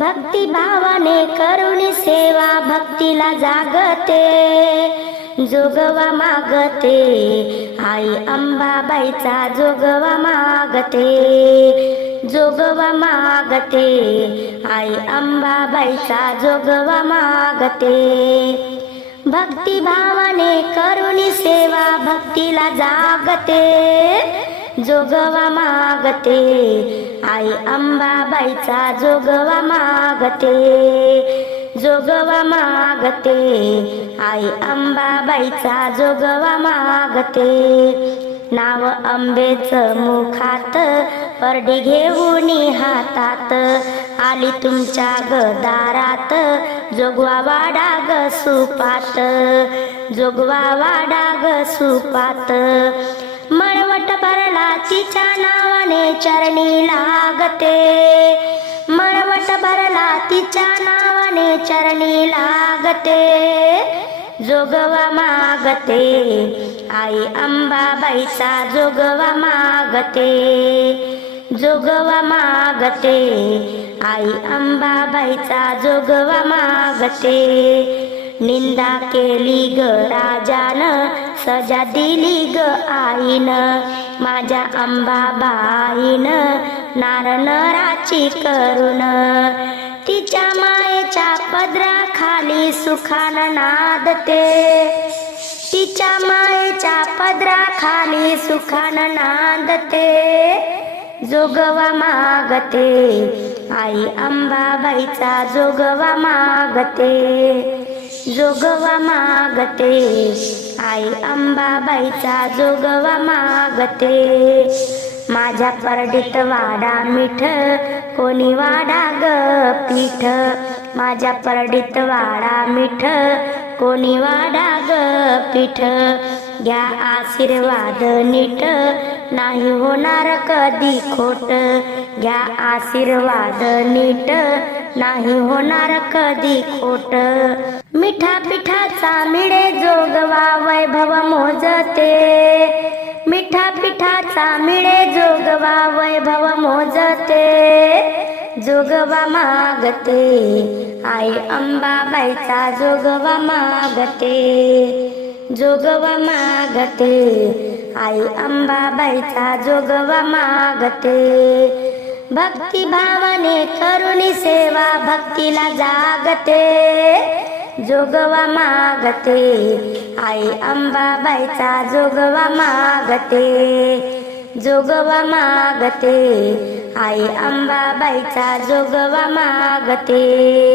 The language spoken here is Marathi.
भक्ती भावाने करुणी सेवा भक्तीला जागते. जोगवा मागते. आई अंबाबाईचा जोगवा मागते. जोगवा मागते. आई अंबाबाईचा जोगवा मागते. भक्ती भावाने करुणी सेवा भक्तीला जागते. जोगवा मागते. आई अंबाबाईचा जोगवा मागते. जोगवा मागते. आई अंबाबाईचा जोगवा मागते. नाव अंबेच मुखात परडी घेऊन हातात. आली तुमच्या गदारात जोगवा वाडा ग सुपात. जोगवा वाडा ग सुपात. तिच्या नावाने चरणी लागते. मळवट भरला तिच्या नावाने चरणी लागते. जोगवा मागते आई अंबाबाईचा जोगवा मागते. जोगवा मागते आई अंबाबाईचा जोगवा मागते. निंदा केली ग राजान सजा दिली ग आईन माझ्या अंबाबाईन नार नराची करुण. तिच्या मायेच्या पदराखाली सुखान नादते. तिच्या मायेच्या पदराखाली सुखान नांदते. जोगवा मागते आई अंबाबाईचा जोगवा मागते. जोगवा मागते. आई अंबाबाईचा जोगवा मागते. माझ्या परडीत वाडा मिठ कोणी वाडा ग पीठ? माझ्या परडीत वाडा मिठ कोणी वाडा ग पीठ? घ्या आशीर्वाद नीट नाही होणार कधी खोट. घ्या आशीर्वाद नीट नाही होणार कधी खोट. मिठा पिठाचा मिळे जोगवा वैभव मोजते. मिठा पिठाचा मिळे जोगवा वैभव मोजते. जोगवा मागते. आई अंबाबाईचा जोगवा मागते. जोगवा मागते. आई अंबाबाईचा जोगवा मागते. भक्ती भावाने करुणी सेवा भक्तीला जागते. जोगवा मागते. आई अंबाबाईचा जोगवा मागते. जोगवा मागते. आई अंबाबाईचा जोगवा मागते.